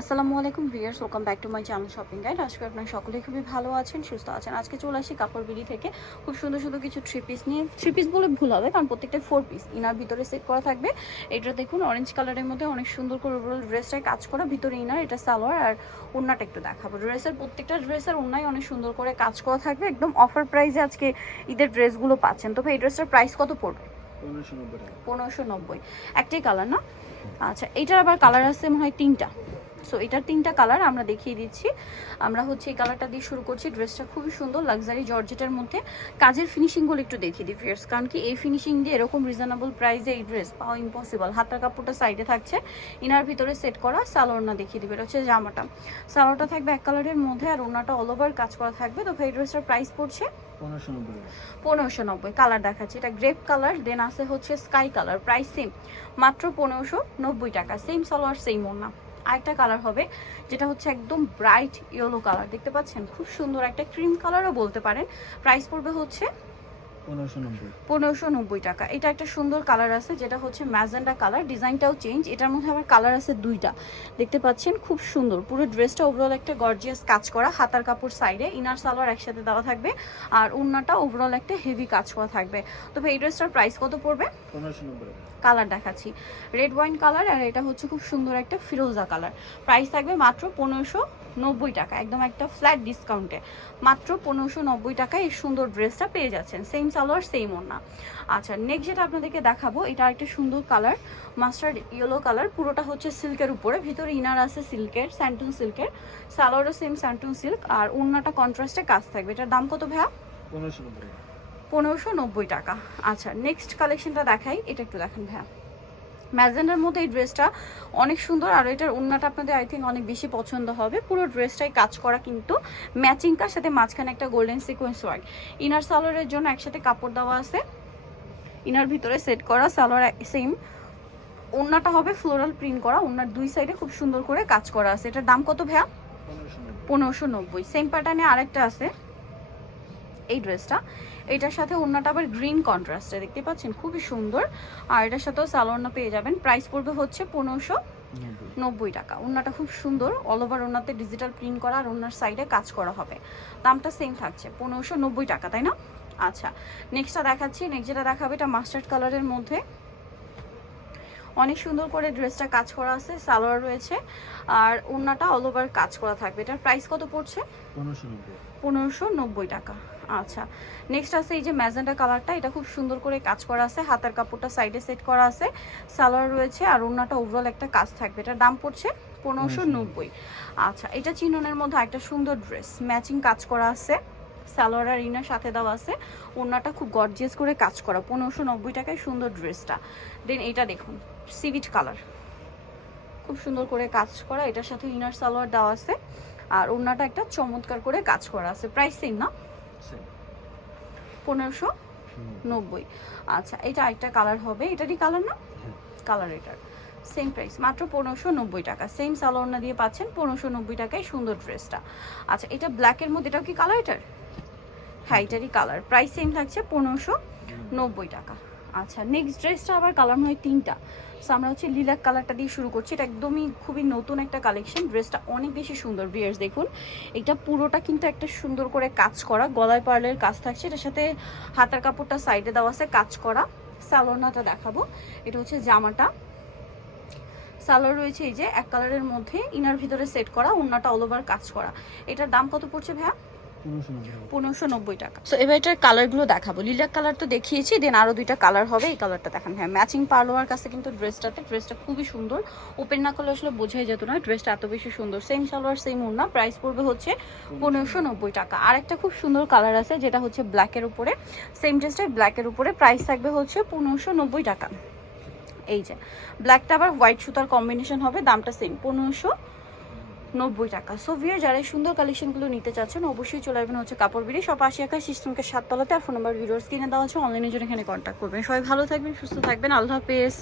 আসসালামু আলাইকুম viewers, welcome back to my channel shopping guide. আজকে আপনারা সকলেই খুবই ভালো আছেন, সুস্থ আছেন। আজকে চলে আসি কাপড় বিডি থেকে খুব সুন্দর সুন্দর কিছু থ্রি পিস নিয়ে। থ্রি পিস বলে ভুল হবে, কারণ প্রত্যেকটা 4 পিস ইনার ভিতরে সেট করা থাকবে। এটা দেখুন অরেঞ্জ কালারের মধ্যে অনেক সুন্দর করে ওভারঅল ড্রেসটায় কাজ করা, ভিতরে ইনার, এটা সালোয়ার আর ওড়নাটা একটু দেখাবো। প্রত্যেকটা ড্রেসের ওড়নায় অনেক সুন্দর করে কাজ করা থাকবে, একদম অফার প্রাইসে আজকে ঈদের ড্রেসগুলো পাচ্ছেন। তবে এই ড্রেসটার প্রাইস কত পড়বে? 1590। একটাই কালার না? আচ্ছা, এইটার আবার কালার আছে মনে হয় 3টা। সো এটার 3টা কালার আমরা দেখিয়ে দিচ্ছি। আমরা হচ্ছে এই কালারটা দিয়ে শুরু করছি। ড্রেসটা খুবই সুন্দর, লাক্সারি জর্জেটের মধ্যে। কাজের ফিনিশিংগুলো একটু দেখিয়ে দিই ফিয়ার্স, কারণ কি এই ফিনিশিং দিয়ে এরকম রিজনেবল প্রাইসে এই ড্রেস পাওয়া ইম্পসিবল। হাতার কাপড়টা সাইডে থাকছে, ইনার ভিতরে সেট করা। সালোয়ারটা দেখিয়ে দিবে, এটা হচ্ছে জামাটা। সালোয়ারটা থাকবে এক কালারের মধ্যে আর ওনাটা অল ওভার কাজ করা থাকবে। তো এই ড্রেসটার প্রাইস পড়ছে 1590। কালার দেখাচ্ছি, এটা গ্রেপ কালার, দেন আছে হচ্ছে স্কাই কালার, প্রাইস সেম, মাত্র 1590 টাকা। সেম সালোয়ার সেম ওড়না। আরেকটা কালার হবে যেটা হচ্ছে একদম ব্রাইট ইয়েলো কালার, দেখতে পাচ্ছেন, খুব সুন্দর একটা ক্রিম কালারও বলতে পারেন। প্রাইস পড়বে হচ্ছে 1590 টাকা। এটা একটা সুন্দর কালার আছে যেটা হচ্ছে ম্যাজেন্ডা কালার, ডিজাইনটাও চেঞ্জ। এটার মধ্যে আবার কালার আছে 2টা, দেখতে পাচ্ছেন, খুব সুন্দর। পুরো ড্রেসটা ওভারঅল একটা গর্জিয়াস কাজ করা, হাতার কাপড় সাইডে, ইনার সালোয়ার একসাথে দেওয়া থাকবে আর ওড়নাটা ওভারঅল একটা হেভি কাজ করা থাকবে। তবে এই ড্রেসটার প্রাইস কত পড়বে? 1590। কালার দেখাচ্ছি, রেড ওয়াইন কালার আর এটা হচ্ছে খুব সুন্দর একটা ফিরোজা কালার। প্রাইস থাকবে মাত্র 1590 টাকা, একদম একটা ফ্ল্যাট ডিসকাউন্টে মাত্র 1590 টাকায় এই সুন্দর ড্রেসটা পেয়ে যাচ্ছেন। সেম সালোয়ার সেম ওড়না। আচ্ছা, নেক্সট যেটা আপনাদেরকে দেখাবো, এটা একটা সুন্দর কালার, মাস্টার্ড ইয়েলো কালার। পুরোটা হচ্ছে সিল্কের উপরে, ভিতরে ইনার আছে সিল্কের, স্যান্টুন সিল্কের, সালোয়ারও সেম স্যান্টুন সিল্ক আর ওড়নাটা কন্ট্রাস্টে কাজ থাকবে। এটার দাম কত ভাইয়া? 1590 টাকা। আচ্ছা, নেক্সট কালেকশনটা দেখাই, এটা একটু দেখেন ভাইয়া। ম্যাজেন্ডার মধ্যে এই ড্রেসটা অনেক সুন্দর আর এটার ওড়নাটা আপনাদের আই থিঙ্ক অনেক বেশি পছন্দ হবে। পুরো ড্রেসটাই কাজ করা কিন্তু ম্যাচিং, কার সাথে মাঝখানে একটা গোল্ডেন সিকোয়েন্স ওয়ার্ক। ইনার সালোয়ারের জন্য একসাথে কাপড় দেওয়া আছে, ইনার ভিতরে সেট করা, সালোয়ার সেম। ওড়নাটা হবে ফ্লোরাল প্রিন্ট করা, ওড়নার দুই সাইডে খুব সুন্দর করে কাজ করা আছে। এটার দাম কত ভাইয়া? 1590। সেম প্যাটার্নে আরেকটা আছে এই ড্রেসটা, এটার সাথে ওড়নাটা আবার গ্রিন কন্ট্রাস্টে, দেখতে পাচ্ছেন, খুবই সুন্দর। আর এটার সাথেও সালোয়ারটা পেয়ে যাবেন। প্রাইস পড়বে হচ্ছে 1590 টাকা। ওড়নাটা খুব সুন্দর, অল ওভার ওড়নাতে ডিজিটাল প্রিন্ট করা আর ওড়নার সাইডে কাজ করা হবে। দামটা সেম থাকছে 1590 টাকা, তাই না? আচ্ছা, নেক্সটটা দেখাচ্ছি। নেক্সট যেটা দেখাবে এটা মাস্টার্ড কালারের মধ্যে, অনেক সুন্দর করে ড্রেসটা কাজ করা আছে, সালোয়ার রয়েছে আর ওড়নাটা অল ওভার কাজ করা থাকবে। এটার প্রাইস কত পড়ছে? 1590 টাকা। আচ্ছা, নেক্সট আছে এই যে ম্যাজেন্ডা কালারটা, এটা খুব সুন্দর করে কাজ করা আছে, হাতার কাপড়টা সাইডে সেট করা আছে, সালোয়ার রয়েছে আর ওড়নাটা ওভারঅল একটা কাজ থাকবে। এটার দাম পড়ছে 1590। আচ্ছা, এটা চিননের মধ্যে একটা সুন্দর ড্রেস, ম্যাচিং কাজ করা আছে, সালোয়ার আর ইনার সাথে দেওয়া আছে, ওড়নাটা খুব গর্জিয়াস করে কাজ করা, 1590 টাকায় সুন্দর ড্রেসটা। দেন এটা দেখুন, সিভিট কালার, খুব সুন্দর করে কাজ করা, এটার সাথে ইনার সালোয়ার দেওয়া আছে আর ওড়নাটা একটা চমৎকার করে কাজ করা আছে। প্রাইস সেম না? 1590। আচ্ছা, এটা আরেকটা কালার হবে, এটারই কালার না? কালার এটার সেম প্রাইস, মাত্র 1590 টাকা। সেম সালোয়ার দিয়ে পাচ্ছেন 1590 টাকায় সুন্দর ড্রেসটা। আচ্ছা, এটা ব্ল্যাকের মধ্যে, এটাও কি কালার এটার? হ্যাঁ, এটারই কালার। প্রাইস সেম থাকছে 1590 টাকা। আচ্ছা, নেক্সট ড্রেসটা আবার কালার হয় 3টা। সো আমরা হচ্ছে লিলাক কালারটা দিয়ে শুরু করছি। এটা একদমই খুবই নতুন একটা কালেকশন, ড্রেসটা অনেক বেশি সুন্দর। ভিউয়ার্স দেখুন, এটা পুরোটা কিন্তু একটা সুন্দর করে কাজ করা, গলায় পার্লের কাজ থাকছে, এটার সাথে হাতার কাপড়টা সাইডে দেওয়া আছে কাজ করা। সালোয়ারটা দেখাবো, এটা হচ্ছে জামাটা, সালোয়ার রয়েছে এই যে এক কালারের মধ্যে, ইনার ভিতরে সেট করা, ওড়নাটা অল ওভার কাজ করা। এটার দাম কত পড়ছে ভাইয়া? 1590 টাকা। সো এবার এটার কালারগুলো দেখাবো। লিলাক কালার তো দেখিয়েছি, দেন আরো 2টা কালার হবে, এই কালারটা দেখান। হ্যাঁ, ম্যাচিং পার্লোয়ার কাছে কিন্তু ড্রেসটা খুবই সুন্দর, ওপেন না করলে আসলে বোঝাই যেত না ড্রেসটা এত বেশি সুন্দর। সেম সালোয়ার সেম ওড়না, প্রাইস পড়বে হচ্ছে 1590 টাকা। আর একটা খুব সুন্দর কালার আছে যেটা হচ্ছে ব্ল্যাকের উপরে, সেম ড্রেসটা ব্ল্যাকের উপরে, প্রাইস থাকবে হচ্ছে 1590 টাকা। এই যে ব্ল্যাকটা আবার হোয়াইট সুতার কম্বিনেশন হবে, দামটা সেম 1590 টাকা। সো ভিউয়ার, যারা এই সুন্দর কালেকশনগুলো নিতে চাচ্ছেন অবশ্যই চলে আসবেন হচ্ছে কাপড় বিড়ি, সব 80 একা সিস্টেমকে 7 তলাতে। আর ফোন নাম্বার ভিডিওর স্ক্রিনে দেওয়া আছে, অনলাইনের জন্য এখানে কন্ট্যাক্ট করবেন। সবাই ভালো থাকবেন, সুস্থ থাকবেন, আল্লাহ হাফেজ।